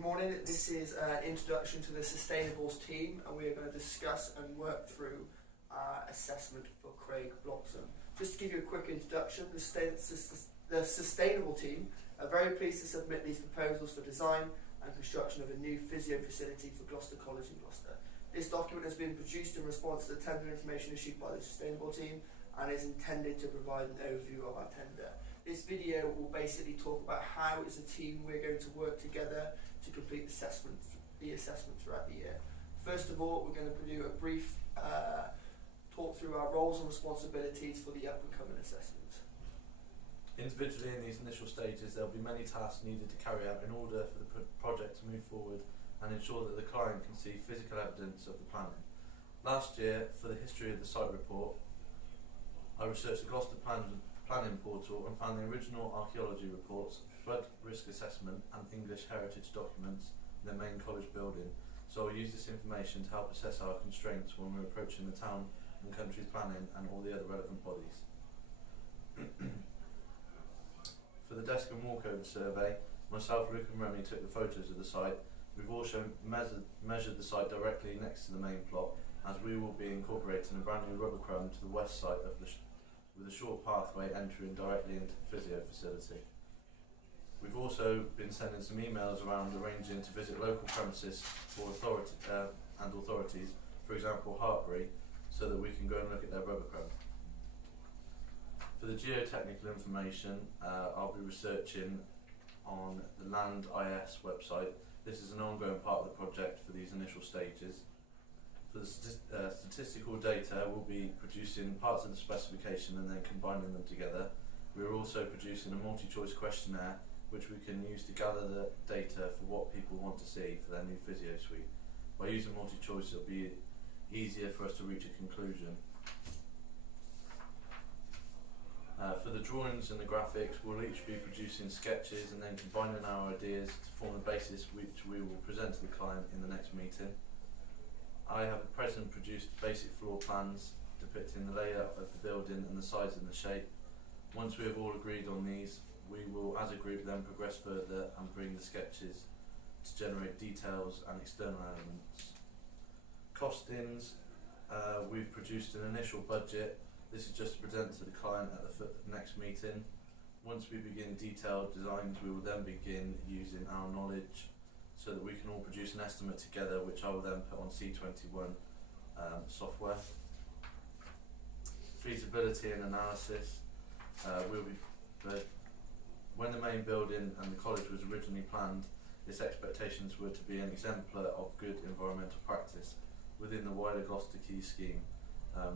Good morning. This is an introduction to the Sustainables team, and we are going to discuss and work through our assessment for Craig Bloxham. Just to give you a quick introduction, the Sustainable team are very pleased to submit these proposals for design and construction of a new physio facility for Gloucester College in Gloucester. This document has been produced in response to the tender information issued by the Sustainable team and is intended to provide an overview of our tender. This video will basically talk about how, as a team, we're going to work together to complete the assessment throughout the year. First of all, we're going to do a brief talk through our roles and responsibilities for the up-and-coming assessment. Individually, in these initial stages, there will be many tasks needed to carry out in order for the project to move forward and ensure that the client can see physical evidence of the planning. Last year, for the history of the site report, I researched the Gloucester planning portal and found the original archaeology reports, flood risk assessment and English heritage documents in the main college building. So I'll use this information to help assess our constraints when we're approaching the town and country's planning and all the other relevant bodies. For the desk and walkover survey, myself, Luke and Remy took the photos of the site. We've also measured the site directly next to the main plot, as we will be incorporating a brand new rubber crumb to the west side of with a short pathway entering directly into the physio facility. We've also been sending some emails around arranging to visit local premises for authorities, for example Hartbury, so that we can go and look at their rubber crumb. For the geotechnical information, I'll be researching on the Land IS website. This is an ongoing part of the project for these initial stages. For the statistical data, we'll be producing parts of the specification and then combining them together. We're also producing a multi-choice questionnaire which we can use to gather the data for what people want to see for their new physio suite. By using multi-choice, it'll be easier for us to reach a conclusion. For the drawings and the graphics, we'll each be producing sketches and then combining our ideas to form the basis which we will present to the client in the next meeting. I have at present produced basic floor plans depicting the layout of the building and the size and the shape. Once we have all agreed on these, we will as a group then progress further and bring the sketches to generate details and external elements. Costings, we've produced an initial budget. This is just to present to the client at the next meeting. Once we begin detailed designs, we will then begin using our knowledge so that we can all produce an estimate together, which I will then put on C21 software. Feasibility and analysis. When the main building and the college was originally planned, its expectations were to be an exemplar of good environmental practice within the wider Gloucester Quay scheme.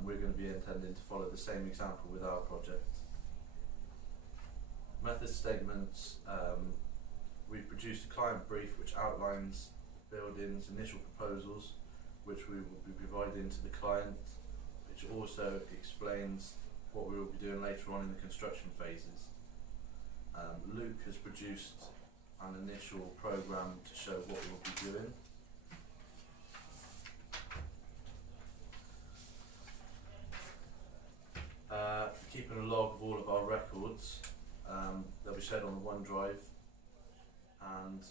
We're going to be intending to follow the same example with our project. Method statements. We've produced a client brief which outlines the building's initial proposals, which we will be providing to the client, which also explains what we will be doing later on in the construction phases. Luke has produced an initial programme to show what we'll be doing. Keeping a log of all of our records, they'll be shared on the OneDrive, and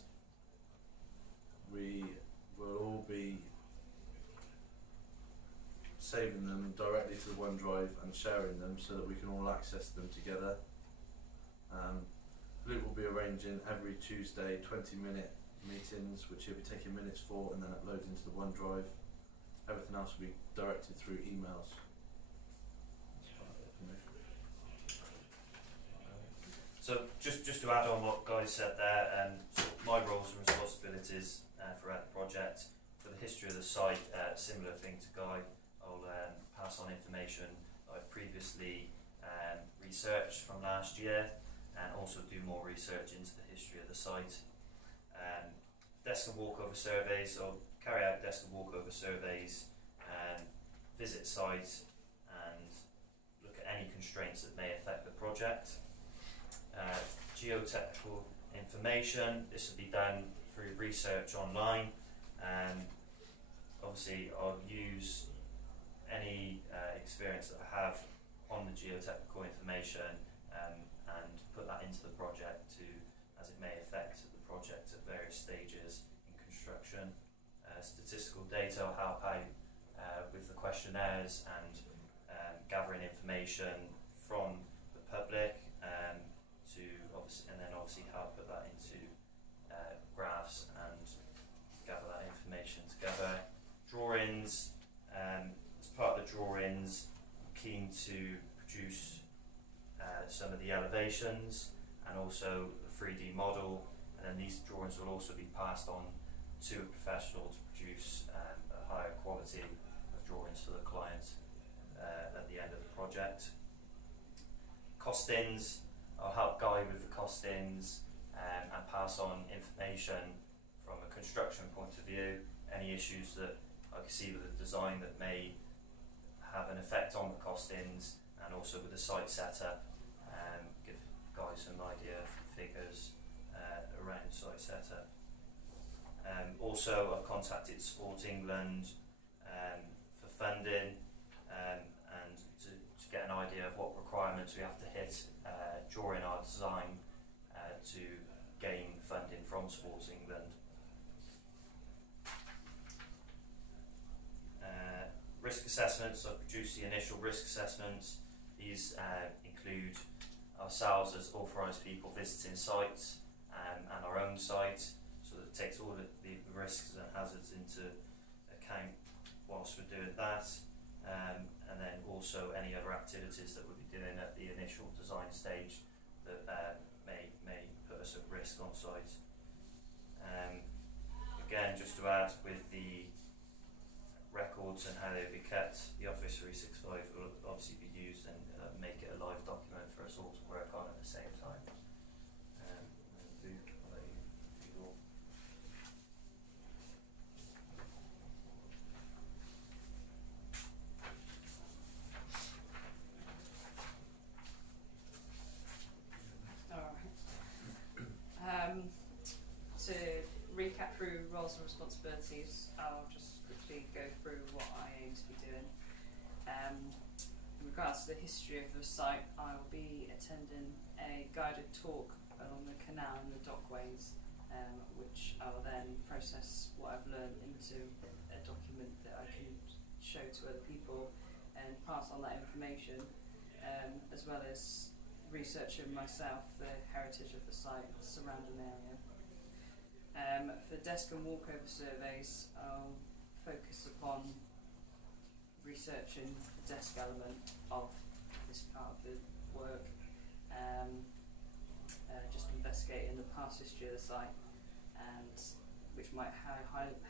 we will all be saving them directly to the OneDrive and sharing them so that we can all access them together. Luke will be arranging every Tuesday 20-minute meetings which he'll be taking minutes for and then uploading to the OneDrive. Everything else will be directed through emails. So just to add on what Guy said there, my roles and responsibilities throughout the project. For the history of the site, similar thing to Guy, I'll pass on information I've previously researched from last year and also do more research into the history of the site. Desk and walkover surveys, I'll carry out desk and walkover surveys, visit sites and look at any constraints that may affect the project. Geotechnical information, this will be done through research online. Obviously I'll use any experience that I have on the geotechnical information and put that into the project to as it may affect the project at various stages in construction. Statistical data will help out with the questionnaires and gathering information from the public and then obviously help put that into graphs and gather that information together. Drawings, as part of the drawings, I'm keen to produce some of the elevations and also the 3D model, and then these drawings will also be passed on to a professional to produce a higher quality of drawings for the client at the end of the project. Costings, I'll help guide with the costings and pass on information from a construction point of view, any issues that I can see with the design that may have an effect on the costings, and also with the site setup, give guys some idea of figures around site setup. Also, I've contacted Sport England for funding and to get an idea of what requirements we have to hit during our design to gain funding from Sport England. Risk assessments, I've produced the initial risk assessments. These include ourselves as authorised people visiting sites and our own site, so that it takes all the risks and hazards into account whilst we're doing that, and then also any other activities that we'll be doing at the initial design stage that may put us at risk on site. Again, just to add, with the records and how they'll be kept, the Office 365 will obviously be used and make it a live document for us all to work on at the same time. Luke, I'll let you do all. Alright. To recap through roles and responsibilities, I'll just quickly go through what I aim to be doing. In regards to the history of the site, I will be attending a guided talk along the canal and the dockways, which I will then process what I've learned into a document that I can show to other people and pass on that information, as well as researching myself the heritage of the site and the surrounding area. For desk and walkover surveys, I'll focus upon researching the desk element of this part of the work, just investigating the past history of the site, and which might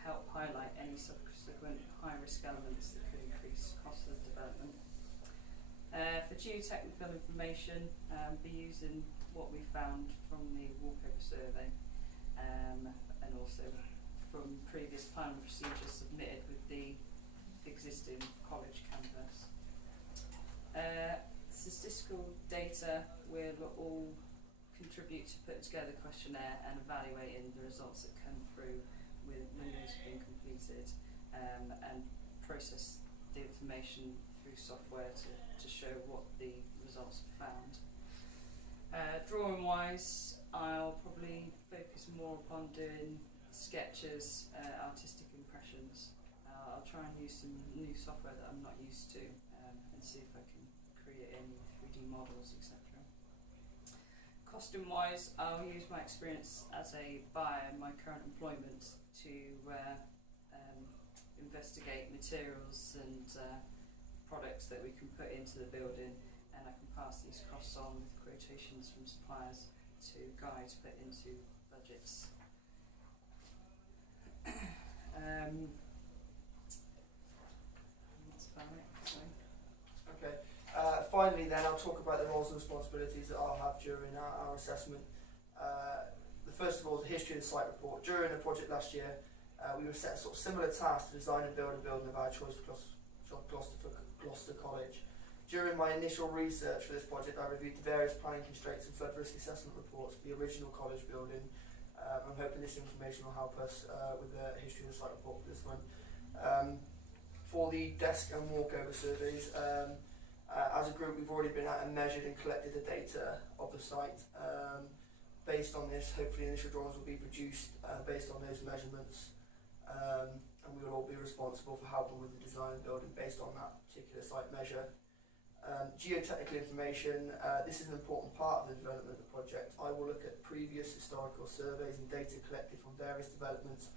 help highlight any subsequent high-risk elements that could increase cost of development. For geotechnical information, be using what we found from the walkover survey, and also from previous planning procedures submitted with the existing college campus. Statistical data will all contribute to putting together a questionnaire and evaluating the results that come through when those have been completed, and process the information through software to show what the results have found. Drawing wise, I'll probably focus more upon doing sketches, artistic impressions. I'll try and use some new software that I'm not used to, and see if I can create any 3D models, etc. Costing wise, I'll use my experience as a buyer in my current employment to investigate materials and products that we can put into the building, and I can pass these costs on with quotations from suppliers to guide put into budgets. That's about it. Okay. Finally then, I'll talk about the roles and responsibilities that I'll have during our assessment. The first of all is the history of the site report. During the project last year, we were set a sort of similar task to design and build a building of our choice for Gloucester College. During my initial research for this project, I reviewed the various planning constraints and flood risk assessment reports for the original college building. I'm hoping this information will help us with the history of the site report for this one. For the desk and walkover surveys, as a group we've already been out and measured and collected the data of the site. based on this, hopefully initial drawings will be produced based on those measurements, and we will all be responsible for helping with the design and building based on that particular site measure. Geotechnical information, this is an important part of the development of the project. I will look at previous historical surveys and data collected from various developments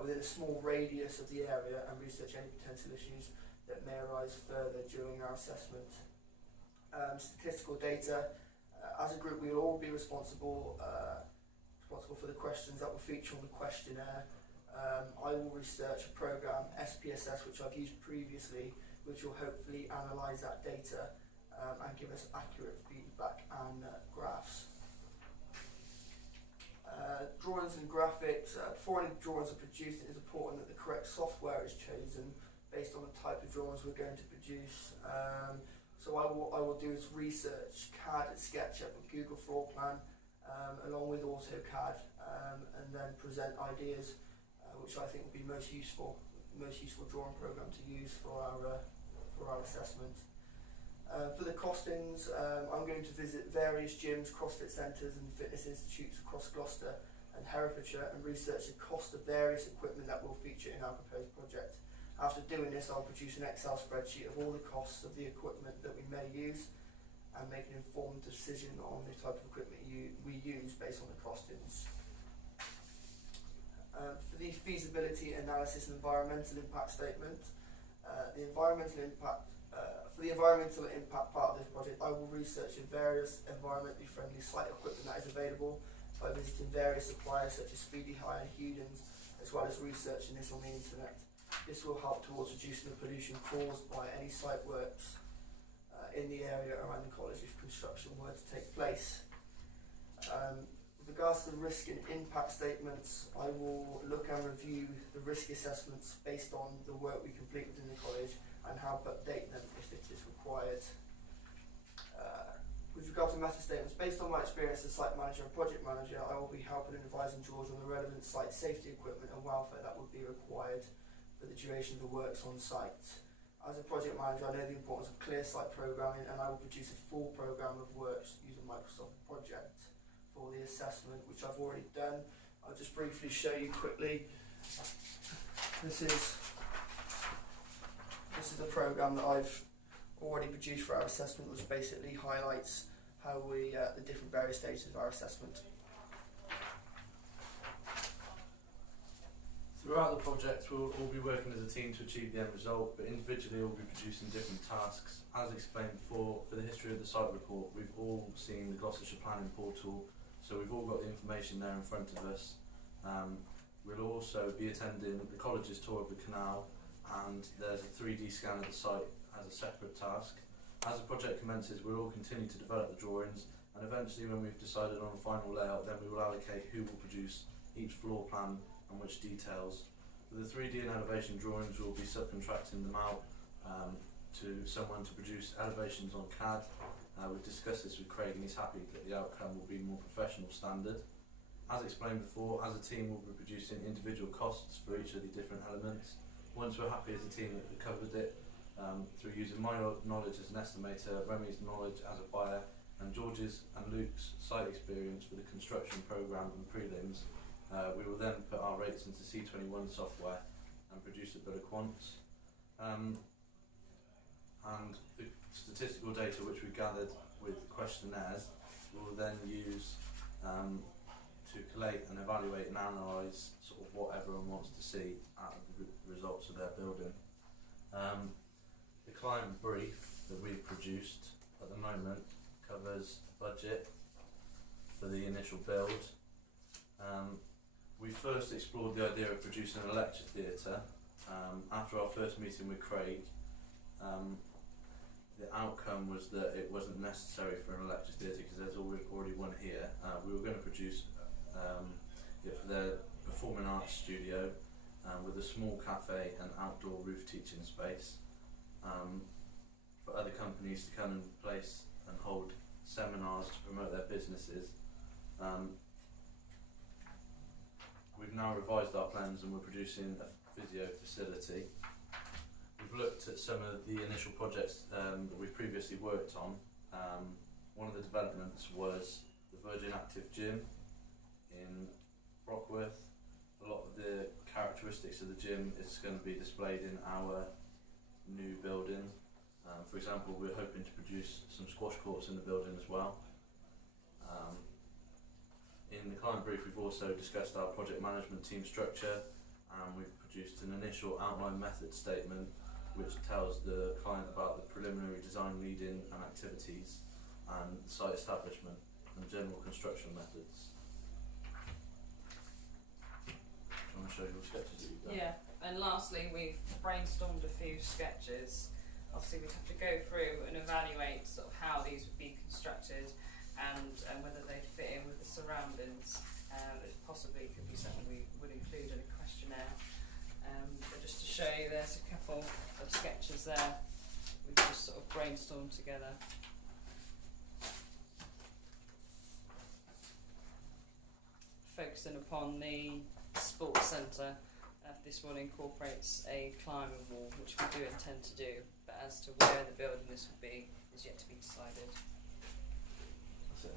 within a small radius of the area and research any potential issues that may arise further during our assessment. Statistical data, as a group we will all be responsible for the questions that will feature on the questionnaire. I will research a program, SPSS, which I've used previously, which will hopefully analyse that data and give us accurate feedback and graphs. Drawings and graphics. Before any drawings are produced, it is important that the correct software is chosen based on the type of drawings we're going to produce. So I will do is research CAD, SketchUp and Google Floor Plan along with AutoCAD, and then present ideas which I think will be most useful drawing program to use for our assessment. For the costings, I'm going to visit various gyms, CrossFit centres and fitness institutes across Gloucester and Herefordshire and research the cost of various equipment that will feature in our proposed project. After doing this, I'll produce an Excel spreadsheet of all the costs of the equipment that we may use and make an informed decision on the type of equipment we use based on the costings. For the feasibility analysis and environmental impact statement, for the environmental impact part of this project, I will research the various environmentally friendly site equipment that is available by visiting various suppliers such as Speedy Hire and Hewdens, as well as researching this on the internet. This will help towards reducing the pollution caused by any site works in the area around the college if construction were to take place. With regards to the risk and impact statements, I will look and review the risk assessments based on the work we complete within the college and help update them if it is required. With regard to method statements, based on my experience as site manager and project manager, I will be helping and advising George on the relevant site safety equipment and welfare that would be required for the duration of the works on site. As a project manager, I know the importance of clear site programming, and I will produce a full program of works using Microsoft Project for the assessment, which I've already done. I'll just briefly show you quickly. This is a program that I've already produced for our assessment, which basically highlights how the different various stages of our assessment. Throughout the project, we'll all be working as a team to achieve the end result, but individually we'll be producing different tasks. As explained before, for the history of the site report, we've all seen the Gloucestershire Planning Portal, so we've all got the information there in front of us. We'll also be attending the college's tour of the canal, and there's a 3D scan of the site as a separate task. As the project commences, we'll all continue to develop the drawings, and eventually when we've decided on a final layout, then we will allocate who will produce each floor plan and which details. For the 3D and elevation drawings, we'll be subcontracting them out to someone to produce elevations on CAD. We've discussed this with Craig and he's happy that the outcome will be more professional standard. As explained before, as a team we'll be producing individual costs for each of the different elements. Once we're happy as a team that we've covered it, through using my knowledge as an estimator, Remy's knowledge as a buyer, and George's and Luke's site experience for the construction programme and prelims, we will then put our rates into C21 software and produce a bill of quants. And the statistical data which we gathered with questionnaires we will then use to collate and evaluate and analyse sort of what everyone wants to see out of the results of their building. The client brief that we've produced at the moment covers budget for the initial build. We first explored the idea of producing a lecture theatre. After our first meeting with Craig, the outcome was that it wasn't necessary for an lecture theatre because there's already one here. We were going to produce it for their performing arts studio with a small cafe and outdoor roof teaching space for other companies to come and place and hold seminars to promote their businesses. We've now revised our plans and we're producing a physio facility. We've looked at some of the initial projects that we've previously worked on. One of the developments was the Virgin Active Gym in Brockworth. A lot of the characteristics of the gym is going to be displayed in our new building. For example, we're hoping to produce some squash courts in the building as well. In the client brief, we've also discussed our project management team structure, and we've produced an initial outline method statement which tells the client about the preliminary design reading and activities and site establishment and general construction methods. Do you want to show your sketches that you've done? Yeah, and lastly we've brainstormed a few sketches. Obviously we'd have to go through and evaluate sort of how these would be constructed and whether they'd fit in with the surroundings. It possibly could be something we would include in a questionnaire. But just to show you, there's a couple of sketches there we've just sort of brainstormed together. Focusing upon the sports centre, this one incorporates a climbing wall, which we do intend to do, but as to where the building this will be is yet to be decided. That's it.